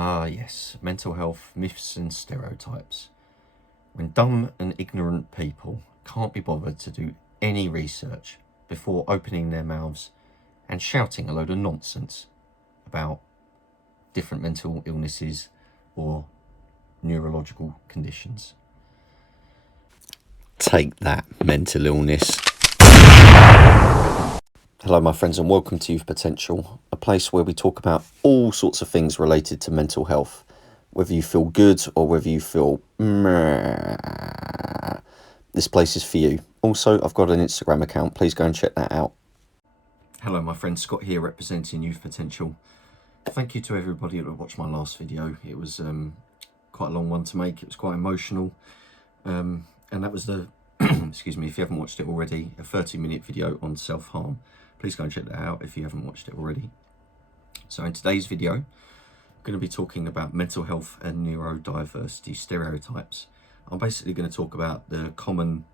Ah, yes, mental health myths and stereotypes. When dumb and ignorant people can't be bothered to do any research before opening their mouths and shouting a load of nonsense about different mental illnesses or neurological conditions. Take that, mental illness. Hello, my friends, and welcome to Youth Potential, a place where we talk about all sorts of things related to mental health. Whether you feel good or whether you feel meh, this place is for you. Also, I've got an Instagram account. Please go and check that out. Hello, my friend Scott here, representing Youth Potential. Thank you to everybody that watched my last video. It was quite a long one to make. It was quite emotional. And that was the, excuse me, if you haven't watched it already, a 30-minute video on self-harm. Please go and check that out if you haven't watched it already. So in today's video, I'm going to be talking about mental health and neurodiversity stereotypes. I'm basically going to talk about the common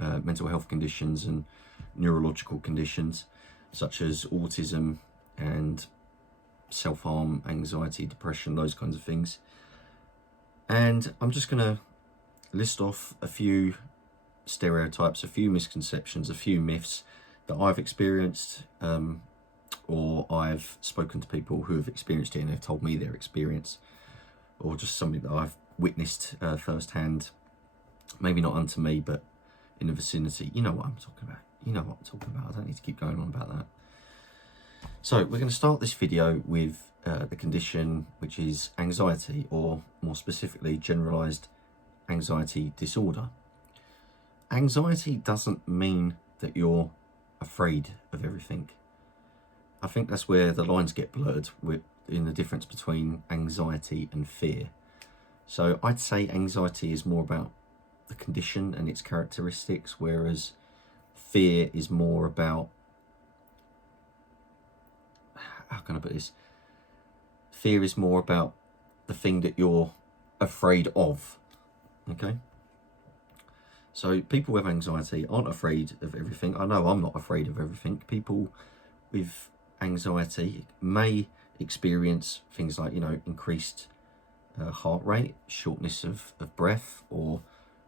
mental health conditions and neurological conditions, such as autism and self-harm, anxiety, depression, those kinds of things. And I'm just going to list off a few stereotypes, a few misconceptions, a few myths that I've experienced, or I've spoken to people who have experienced it and they've told me their experience, or just something that I've witnessed firsthand, maybe not unto me, but in the vicinity. You know what I'm talking about. You know what I'm talking about. I don't need to keep going on about that. So we're going to start this video with the condition, which is anxiety, or more specifically, generalized anxiety disorder. Anxiety doesn't mean that you're afraid of everything. I think that's where the lines get blurred in the difference between anxiety and fear. So I'd say anxiety is more about the condition and its characteristics, whereas fear is more about, how can I put this? Fear is more about the thing that you're afraid of. Okay? So people with anxiety aren't afraid of everything. I know I'm not afraid of everything. People with anxiety may experience things like, increased heart rate, shortness of breath, or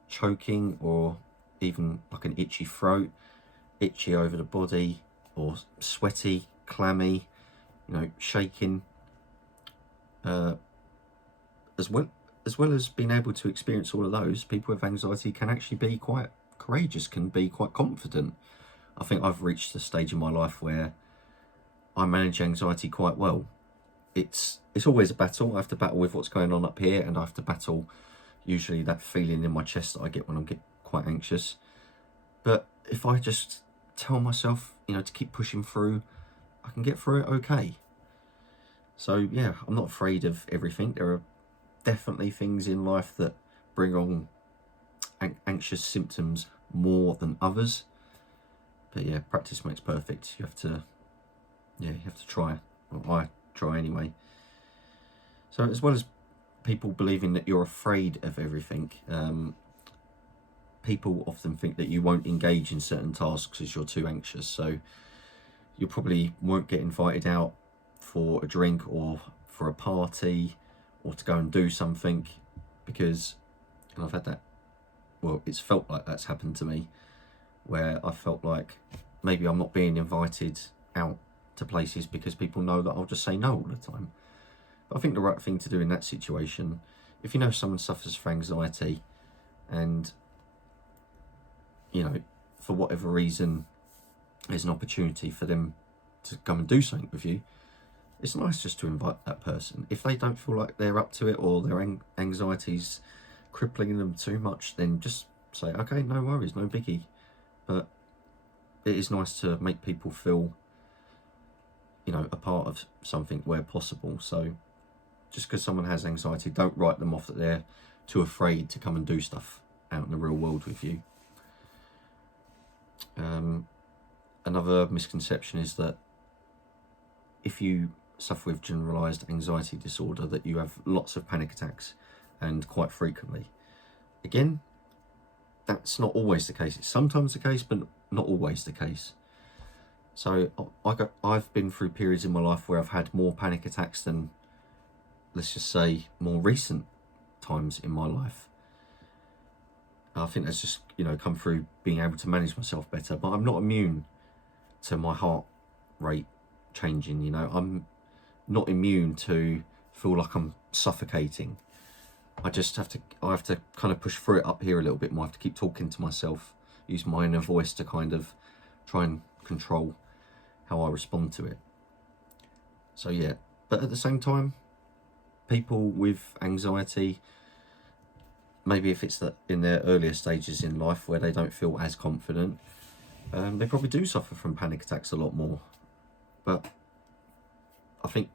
choking, or even like an itchy throat, itchy over the body, or sweaty, clammy, shaking, as well as being able to experience all of those. People with anxiety can actually be quite courageous, can be quite confident. I think I've reached a stage in my life where I manage anxiety quite well. It's always a battle. I have to battle with what's going on up here, and I have to battle usually that feeling in my chest that I get when I get quite anxious. But if I just tell myself, to keep pushing through, I can get through it okay. So yeah, I'm not afraid of everything. There are definitely things in life that bring on anxious symptoms more than others. But yeah, practice makes perfect. You have to try. Well, I try anyway. So as well as people believing that you're afraid of everything, people often think that you won't engage in certain tasks as you're too anxious. So you probably won't get invited out for a drink or for a party or to go and do something because, and I've had that, well, it's felt like that's happened to me, where I felt like maybe I'm not being invited out to places because people know that I'll just say no all the time. But I think the right thing to do in that situation, if you know someone suffers from anxiety and, for whatever reason, there's an opportunity for them to come and do something with you, it's nice just to invite that person. If they don't feel like they're up to it, or their anxiety's crippling them too much, then just say, okay, no worries, no biggie. But it is nice to make people feel, a part of something where possible. So just because someone has anxiety, don't write them off that they're too afraid to come and do stuff out in the real world with you. Another misconception is that if you suffer with generalized anxiety disorder, that you have lots of panic attacks, and quite frequently. Again, that's not always the case. It's sometimes the case, but not always the case. So I've been through periods in my life where I've had more panic attacks than let's just say, more recent times in my life. I think that's just, you know, come through being able to manage myself better. But I'm not immune to my heart rate changing, you know. I'm not immune to feel like I'm suffocating. I have to kind of push through it up here a little bit more. I have to keep talking to myself, use my inner voice to kind of try and control how I respond to it. So yeah, but at the same time, people with anxiety, maybe if it's in their earlier stages in life where they don't feel as confident, they probably do suffer from panic attacks a lot more. But I think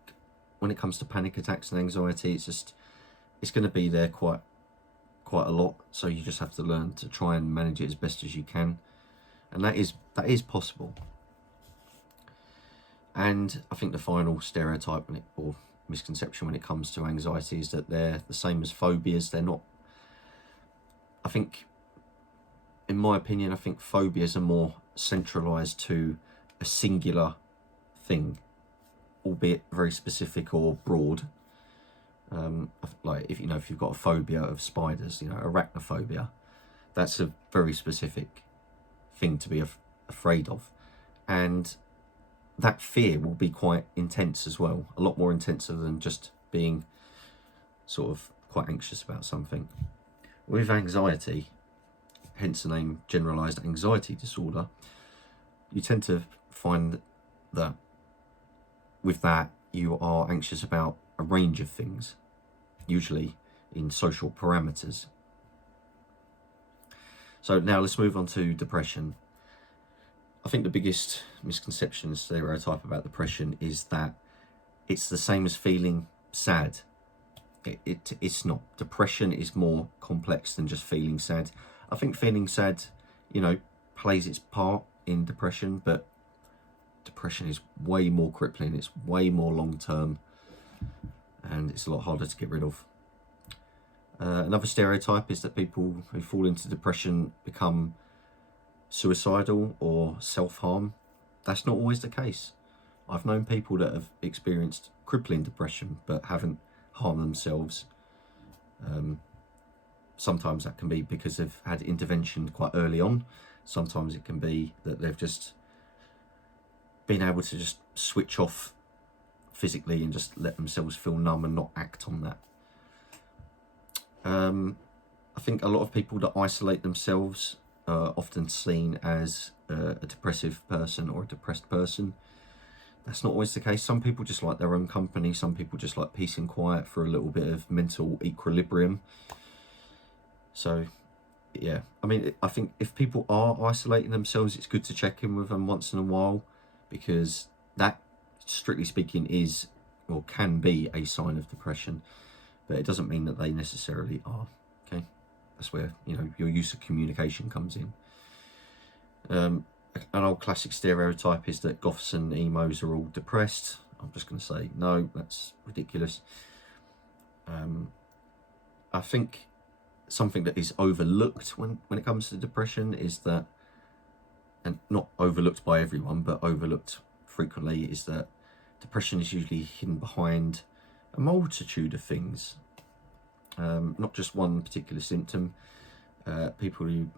when it comes to panic attacks and anxiety, it's going to be there quite a lot. So you just have to learn to try and manage it as best as you can, and that is possible. And I think the final stereotype or misconception when it comes to anxiety is that they're the same as phobias. They're not. I think, in my opinion, I think phobias are more centralized to a singular thing, albeit very specific or broad. Like if you've got a phobia of spiders, you know, arachnophobia, that's a very specific thing to be afraid of, and that fear will be quite intense as well, a lot more intenser than just being sort of quite anxious about something. With anxiety, hence the name generalized anxiety disorder, you tend to find that with that you are anxious about a range of things, usually in social parameters. So now let's move on to depression. I think the biggest misconception and stereotype about depression is that it's the same as feeling sad. It's not. Depression is more complex than just feeling sad. I think feeling sad, you know, plays its part in depression, but depression is way more crippling. It's way more long term, and it's a lot harder to get rid of. Another stereotype is that people who fall into depression become suicidal or self-harm. That's not always the case. I've known people that have experienced crippling depression but haven't harmed themselves. Sometimes that can be because they've had intervention quite early on. Sometimes it can be that they've just been able to just switch off physically and just let themselves feel numb and not act on that. I think a lot of people that isolate themselves are often seen as a depressive person or a depressed person. That's not always the case. Some people just like their own company. Some people just like peace and quiet for a little bit of mental equilibrium. So yeah, I mean, I think if people are isolating themselves, it's good to check in with them once in a while, because that, strictly speaking, is or can be a sign of depression, but it doesn't mean that they necessarily are. Okay, that's where, you know, your use of communication comes in. An old classic stereotype is that goths and emos are all depressed. I'm just going to say no, that's ridiculous. I think something that is overlooked when it comes to depression is that, and not overlooked by everyone, but overlooked frequently, is that depression is usually hidden behind a multitude of things, not just one particular symptom. People who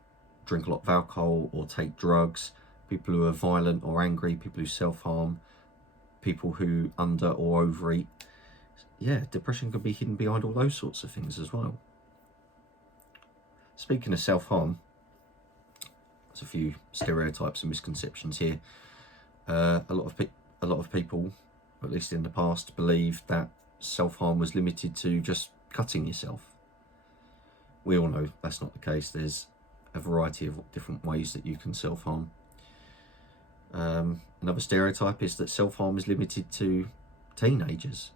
drink a lot of alcohol or take drugs, people who are violent or angry, people who self-harm, people who under or overeat. Yeah, depression can be hidden behind all those sorts of things as well. Speaking of self-harm, there's a few stereotypes and misconceptions here. A lot of people, at least in the past, believed that self-harm was limited to just cutting yourself. We all know that's not the case. There's a variety of different ways that you can self-harm. Another stereotype is that self-harm is limited to teenagers.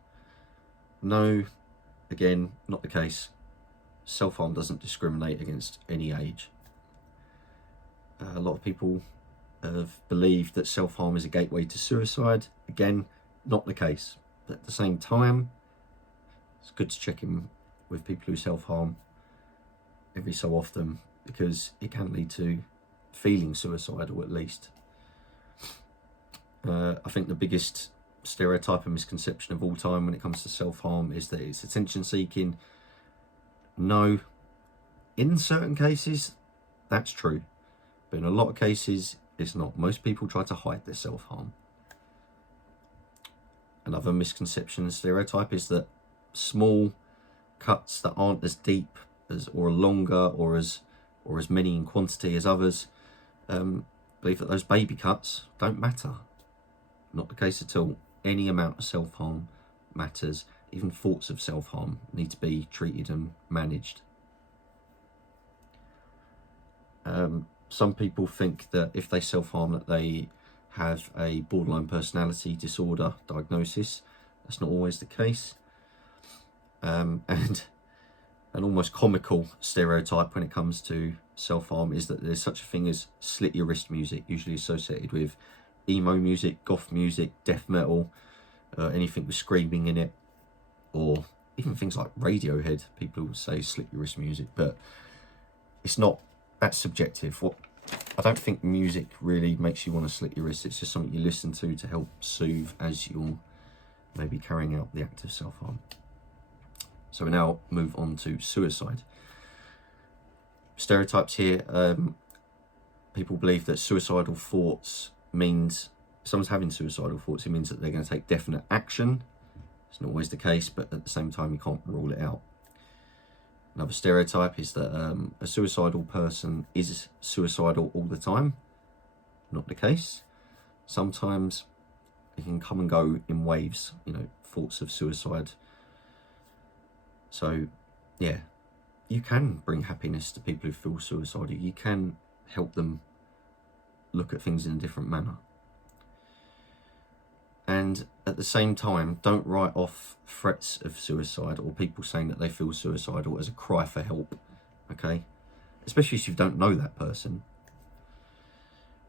No, again, not the case. Self-harm doesn't discriminate against any age. A lot of people have believed that self-harm is a gateway to suicide. Again, not the case. But at the same time, it's good to check in with people who self-harm every so often, because it can lead to feeling suicidal, at least. I think the biggest stereotype and misconception of all time when it comes to self-harm is that it's attention seeking. No, in certain cases that's true, but in a lot of cases it's not. Most people try to hide their self-harm. Another misconception and stereotype is that small cuts that aren't as deep as, or longer, or as many in quantity as others, believe that those baby cuts don't matter. Not the case at all. Any amount of self-harm matters. Even thoughts of self-harm need to be treated and managed. Some people think that if they self-harm that they have a borderline personality disorder diagnosis. That's not always the case. And an almost comical stereotype when it comes to self-harm is that there's such a thing as slit your wrist music, usually associated with emo music, goth music, death metal, anything with screaming in it, or even things like Radiohead. People will say slit your wrist music, but it's not. That's subjective. I don't think music really makes you want to slit your wrist. It's just something you listen to help soothe as you're maybe carrying out the act of self-harm. So we now move on to suicide. Stereotypes here. People believe that suicidal thoughts means, if someone's having suicidal thoughts, it means that they're going to take definite action. It's not always the case, but at the same time you can't rule it out. Another stereotype is that a suicidal person is suicidal all the time. Not the case. Sometimes it can come and go in waves, thoughts of suicide. So, yeah, you can bring happiness to people who feel suicidal. You can help them look at things in a different manner. And at the same time, don't write off threats of suicide or people saying that they feel suicidal as a cry for help, okay? Especially if you don't know that person.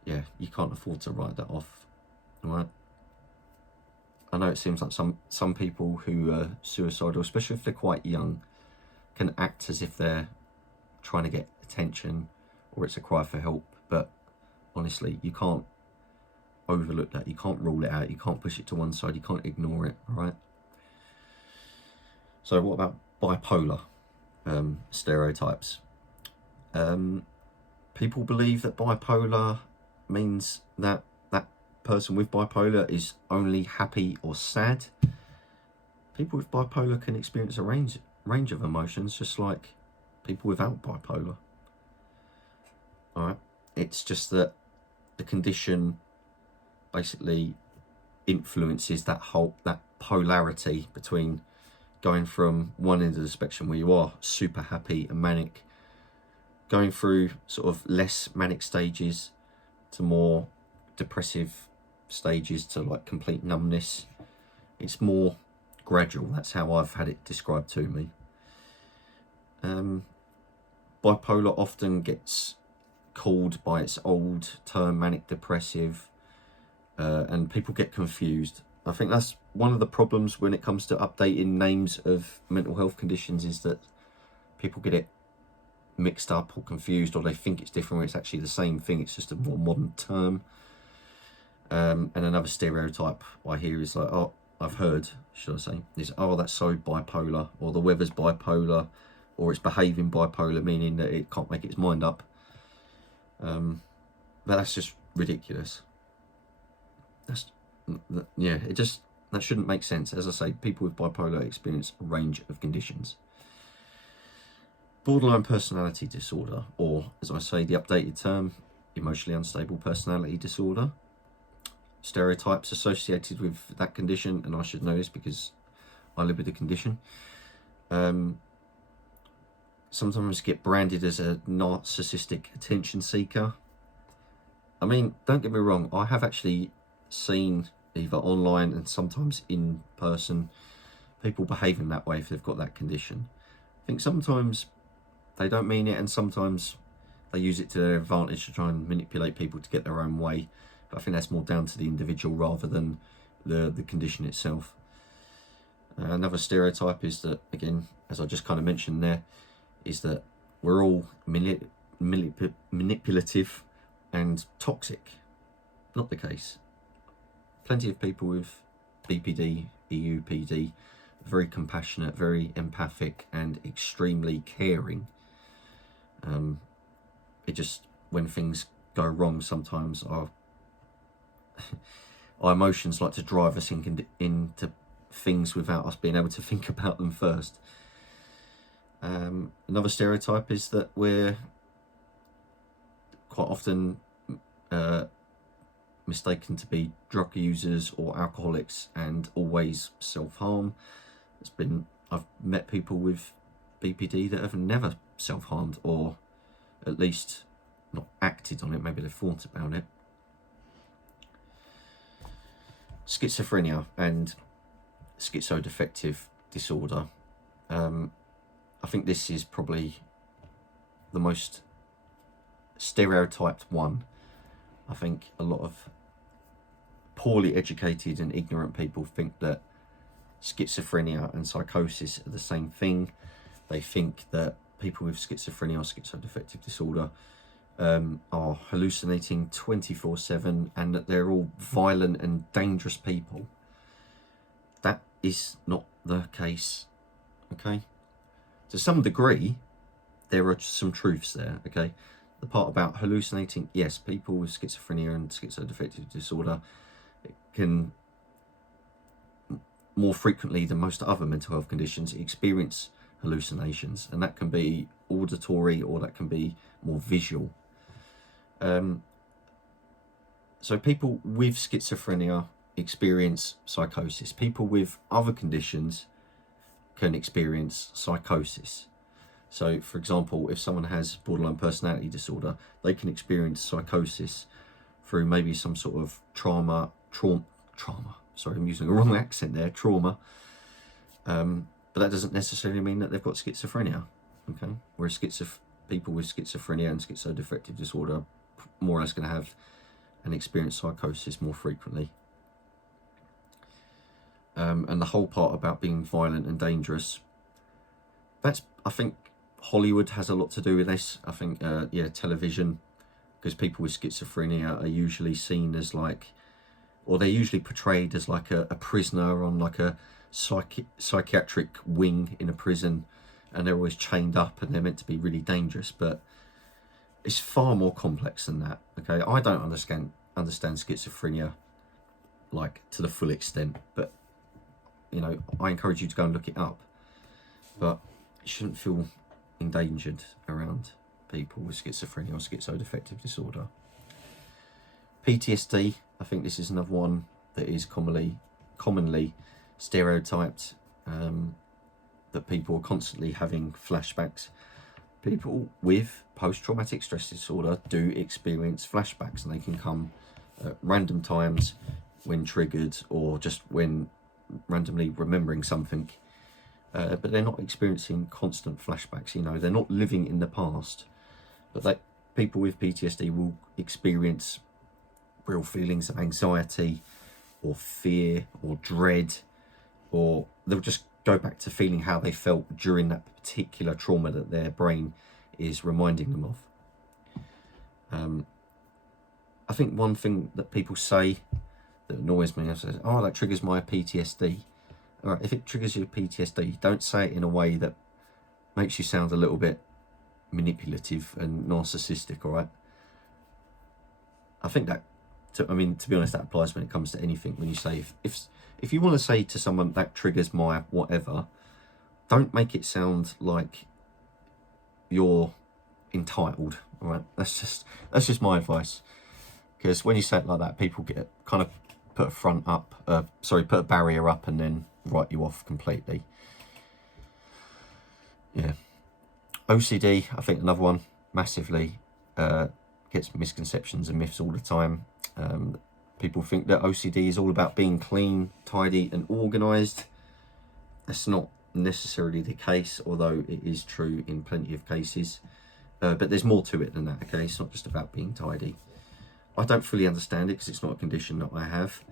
Yeah, you can't afford to write that off, all right? I know it seems like some people who are suicidal, especially if they're quite young, can act as if they're trying to get attention or it's a cry for help, but honestly, you can't overlook that. You can't rule it out. You can't push it to one side. You can't ignore it, all right? So what about bipolar stereotypes? People believe that bipolar means that that person with bipolar is only happy or sad. People with bipolar can experience a range of emotions, just like people without bipolar. All right? It's just that the condition basically influences that polarity between going from one end of the spectrum where you are super happy and manic, going through sort of less manic stages to more depressive stages to like complete numbness. It's more gradual. That's how I've had it described to me. Bipolar often gets called by its old term, manic depressive, and people get confused. I think that's one of the problems when it comes to updating names of mental health conditions, is that people get it mixed up or confused, or they think it's different when it's actually the same thing. It's just a more modern term. And another stereotype I hear is like, I've heard, should I say, is, that's so bipolar, or the weather's bipolar, or it's behaving bipolar, meaning that it can't make its mind up. But that's just ridiculous. That shouldn't make sense. As I say, people with bipolar experience a range of conditions. Borderline personality disorder, or as I say, the updated term, emotionally unstable personality disorder. Stereotypes associated with that condition, and I should know this because I live with the condition. Sometimes get branded as a narcissistic attention seeker. I mean, don't get me wrong, I have actually seen either online and sometimes in person people behaving that way if they've got that condition. I think sometimes they don't mean it, and sometimes they use it to their advantage to try and manipulate people to get their own way. But I think that's more down to the individual rather than the condition itself. Another stereotype is that, again, as I just kind of mentioned there, is that we're all manipulative and toxic. Not the case. Plenty of people with BPD, EUPD, very compassionate, very empathic, and extremely caring. It just, when things go wrong, sometimes our emotions like to drive us into things without us being able to think about them first. Another stereotype is that we're quite often mistaken to be drug users or alcoholics and always self-harm. I've met people with BPD that have never self-harmed, or at least not acted on it. Maybe they've thought about it. Schizophrenia and schizoaffective disorder. I think this is probably the most stereotyped one. I think a lot of poorly educated and ignorant people think that schizophrenia and psychosis are the same thing. They think that people with schizophrenia or schizoaffective disorder are hallucinating 24/7 and that they're all violent and dangerous people. That is not the case, okay? To some degree, there are some truths there, okay? The part about hallucinating, yes, people with schizophrenia and schizoaffective disorder can more frequently than most other mental health conditions experience hallucinations, and that can be auditory or that can be more visual. So people with schizophrenia experience psychosis. People with other conditions can experience psychosis. So, for example, if someone has borderline personality disorder, they can experience psychosis through maybe some sort of trauma. Sorry, I'm using the wrong accent there. Trauma. But that doesn't necessarily mean that they've got schizophrenia. Okay, whereas people with schizophrenia and schizoaffective disorder more or less going to have and experience psychosis more frequently. And the whole part about being violent and dangerous, I think Hollywood has a lot to do with this. I think, television, because people with schizophrenia are usually seen as like, or they're usually portrayed as like a prisoner on like a psychiatric wing in a prison, and they're always chained up and they're meant to be really dangerous, but it's far more complex than that, okay? I don't understand schizophrenia like to the full extent, but you know, I encourage you to go and look it up. But you shouldn't feel endangered around people with schizophrenia or schizoaffective disorder. PTSD, I think this is another one that is commonly stereotyped, that people are constantly having flashbacks. People with post-traumatic stress disorder do experience flashbacks, and they can come at random times when triggered, or just when randomly remembering something, but they're not experiencing constant flashbacks. You know, they're not living in the past, but people with PTSD will experience real feelings of anxiety or fear or dread, or they'll just go back to feeling how they felt during that particular trauma that their brain is reminding them of. I think one thing that people say that annoys me, I say, oh, that triggers my PTSD. All right, if it triggers your PTSD, don't say it in a way that makes you sound a little bit manipulative and narcissistic, all right? I think that, to be honest, that applies when it comes to anything. When you say, if you want to say to someone that triggers my whatever, don't make it sound like you're entitled, all right? That's just my advice. Because when you say it like that, people get kind of put a barrier up and then write you off completely. Yeah. OCD, I think another one, massively gets misconceptions and myths all the time. People think that OCD is all about being clean, tidy and organised. That's not necessarily the case, although it is true in plenty of cases. But there's more to it than that, okay? It's not just about being tidy. I don't fully understand it because it's not a condition that I have.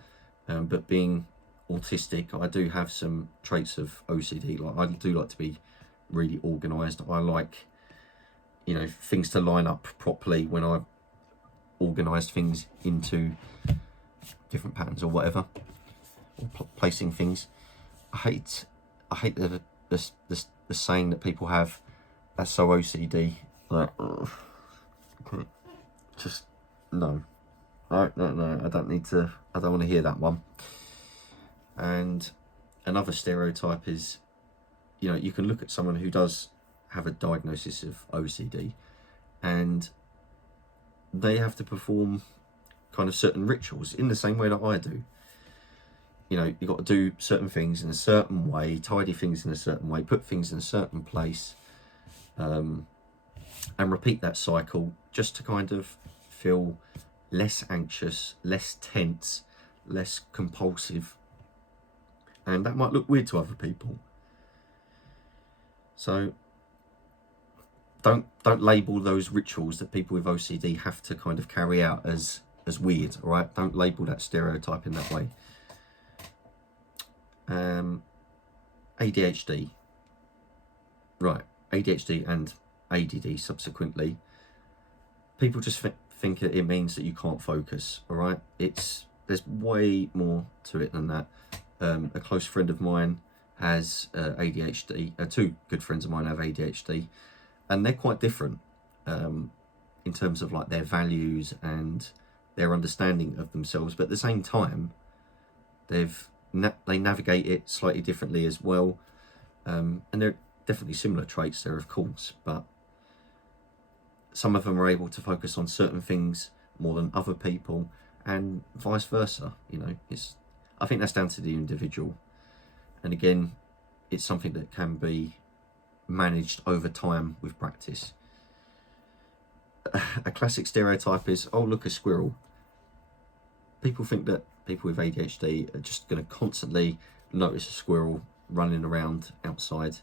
But being autistic, I do have some traits of OCD. Like, I do like to be really organised. I like, you know, things to line up properly when I organise things into different patterns or whatever. or placing things. I hate the saying that people have, that's so OCD. Like, just no. No, I don't want to hear that one. And another stereotype is, you know, you can look at someone who does have a diagnosis of OCD and they have to perform kind of certain rituals in the same way that I do. You know, you've got to do certain things in a certain way, tidy things in a certain way, put things in a certain place, and repeat that cycle just to kind of feel less anxious, less tense, less compulsive. And that might look weird to other people. So don't label those rituals that people with OCD have to kind of carry out as weird, all right? Don't label that stereotype in that way. ADHD. Right, ADHD and ADD subsequently. People just think that it means that you can't focus, all right? There's way more to it than that. A close friend of mine has ADHD. Two good friends of mine have ADHD, and they're quite different in terms of like their values and their understanding of themselves. But at the same time, they navigate it slightly differently as well, and they're definitely similar traits there, of course. But some of them are able to focus on certain things more than other people, and vice versa. You know, I think that's down to the individual. And again, it's something that can be managed over time with practice. A classic stereotype is, oh, look, a squirrel. People think that people with ADHD are just going to constantly notice a squirrel running around outside.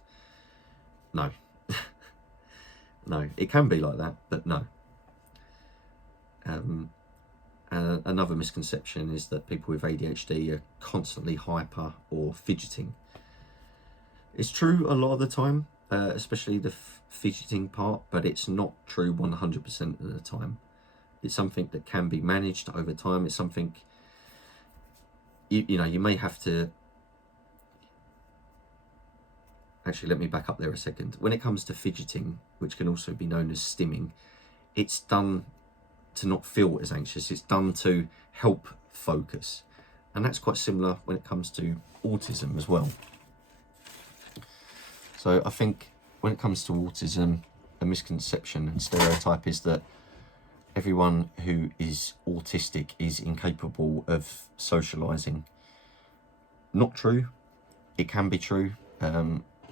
No. No, it can be like that, but no. Another misconception is that people with ADHD are constantly hyper or fidgeting. It's true a lot of the time, especially the fidgeting part, but it's not true 100% of the time. It's something that can be managed over time. It's something, you know, you may have to... Actually, let me back up there a second. When it comes to fidgeting, which can also be known as stimming, it's done to not feel as anxious. It's done to help focus. And that's quite similar when it comes to autism as well. So I think when it comes to autism, a misconception and stereotype is that everyone who is autistic is incapable of socializing. Not true. It can be true.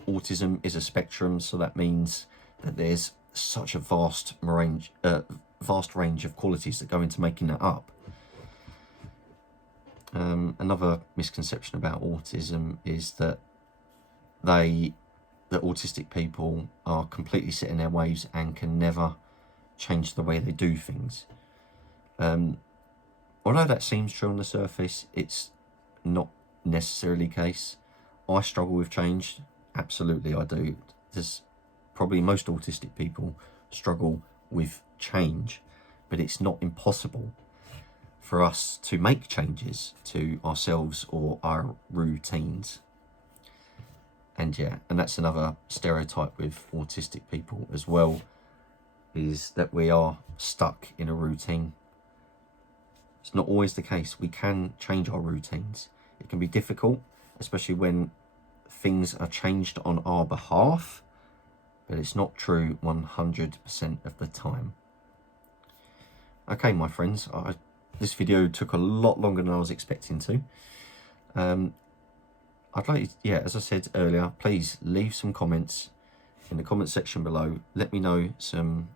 Autism is a spectrum, so that means that there's such a vast range of qualities that go into making that up. Another misconception about autism is that autistic people are completely set in their ways and can never change the way they do things. Although that seems true on the surface, it's not necessarily the case. I struggle with change. Absolutely, I do. There's probably most autistic people struggle with change, but it's not impossible for us to make changes to ourselves or our routines. And yeah, and that's another stereotype with autistic people as well, is that we are stuck in a routine. It's not always the case. We can change our routines. It can be difficult, especially when things are changed on our behalf, but it's not true 100% of the time. Okay, my friends, this video took a lot longer than I was expecting to. I'd like you, as I said earlier, please leave some comments in the comment section below. Let me know some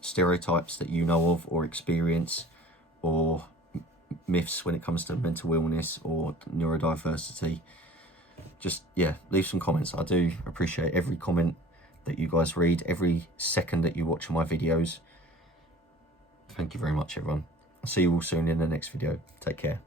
stereotypes that you know of or experience, or myths when it comes to mental illness or neurodiversity. Just, yeah, leave some comments. I do appreciate every comment that you guys read, every second that you watch my videos. Thank you very much, everyone. I'll see you all soon in the next video. Take care.